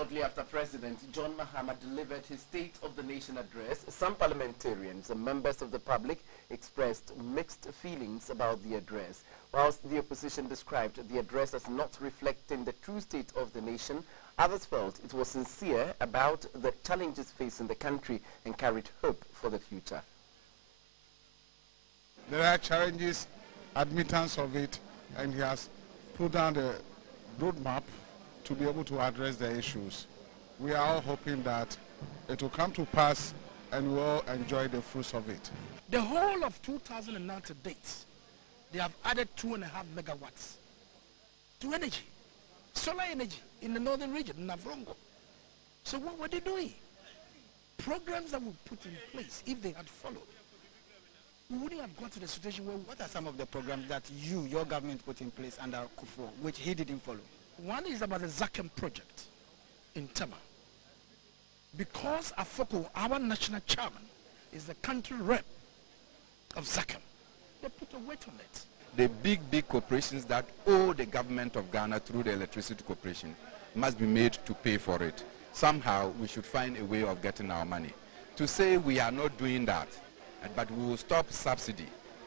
Shortly after President John Mahama delivered his State of the Nation address, some parliamentarians and members of the public expressed mixed feelings about the address. Whilst the opposition described the address as not reflecting the true state of the nation, others felt it was sincere about the challenges facing the country and carried hope for the future. There are challenges, admittance of it, and he has put down the roadmap to be able to address the issues. We are all hoping that it will come to pass and we'll enjoy the fruits of it. The whole of 2009 to date, they have added 2.5 megawatts to energy, solar energy in the northern region, in Navrongo. So what were they doing? Programs that were put in place, if they had followed, we wouldn't have got to the situation where... What are some of the programs that your government put in place under Kufuor, which he didn't follow? One is about the Zakem project in Tama. Because Afoko, our national chairman, is the country rep of Zakem, they put a weight on it. The big corporations that owe the government of Ghana through the electricity corporation must be made to pay for it. Somehow we should find a way of getting our money. To say we are not doing that, but we will stop subsidy,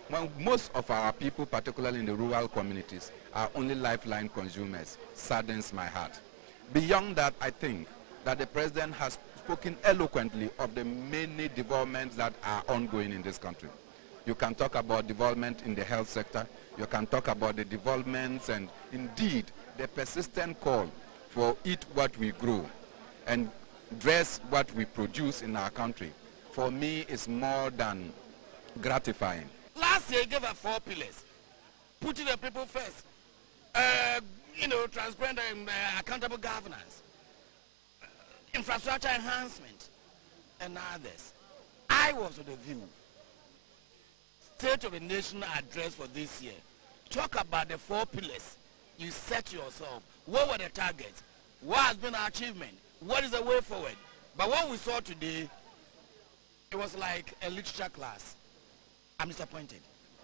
when most of our people, particularly in the rural communities, are only lifeline consumers, saddens my heart. Beyond that, I think that the president has spoken eloquently of the many developments that are ongoing in this country. You can talk about development in the health sector, you can talk about the developments and indeed the persistent call for eat what we grow and dress what we produce in our country. For me, is more than gratifying. Last year, he gave us 4 pillars. Putting the people first. Transparent and accountable governance. Infrastructure enhancement. And others. I was of the view. State of the Nation address for this year. Talk about the 4 pillars. You set yourself. What were the targets? What has been our achievement? What is the way forward? But what we saw today, it was like a literature class. I'm disappointed.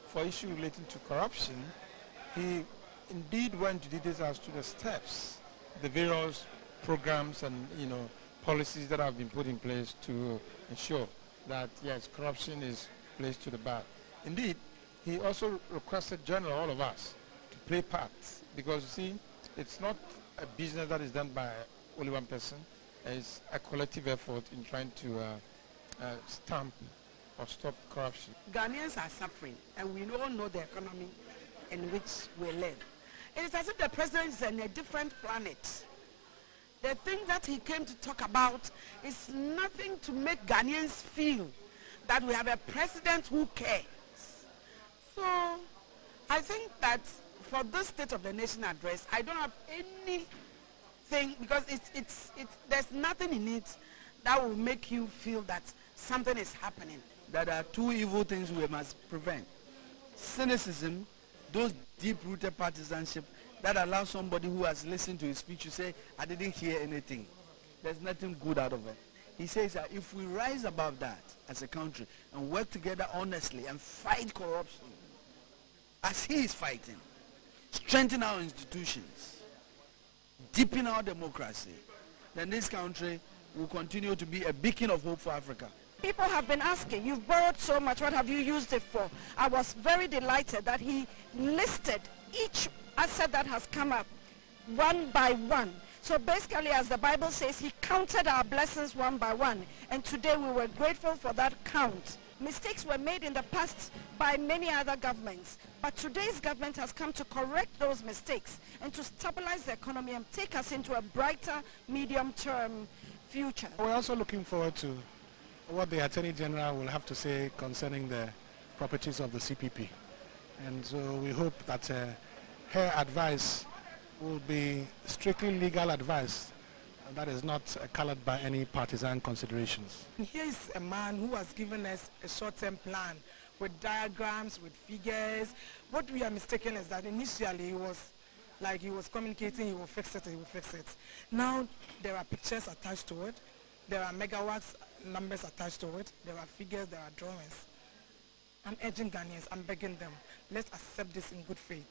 For issues relating to corruption, he indeed went to details as to the steps, the various programs and policies that have been put in place to ensure that yes, corruption is placed to the back. Indeed, he also requested generally all of us to play parts because you see, it's not a business that is done by only one person. It's a collective effort in trying to stamp or stop corruption. Ghanaians are suffering, and we all know the economy in which we live. It is as if the president is on a different planet. The thing that he came to talk about is nothing to make Ghanaians feel that we have a president who cares. So I think that for this State of the Nation address, I don't have anything, because there's nothing in it that will make you feel that something is happening. There are 2 evil things we must prevent. Cynicism, those deep-rooted partisanship that allows somebody who has listened to his speech to say, I didn't hear anything. There's nothing good out of it. He says that if we rise above that as a country and work together honestly and fight corruption, as he is fighting, strengthen our institutions, deepen our democracy, then this country will continue to be a beacon of hope for Africa. People have been asking, you've borrowed so much, what have you used it for? I was very delighted that he listed each asset that has come up one by one. So basically, as the Bible says, he counted our blessings one by one. And today we were grateful for that count. Mistakes were made in the past by many other governments. But today's government has come to correct those mistakes and to stabilize the economy and take us into a brighter medium-term future. We're also looking forward to what the Attorney General will have to say concerning the properties of the CPP. And so we hope that her advice will be strictly legal advice and that is not colored by any partisan considerations. Here is a man who has given us a short-term plan with diagrams, with figures. What we are mistaken is that initially he was communicating, he will fix it, he will fix it. Now there are pictures attached to it, there are megawatts numbers attached to it, there are figures, there are drawings. I'm urging Ghanaians, I'm begging them, let's accept this in good faith.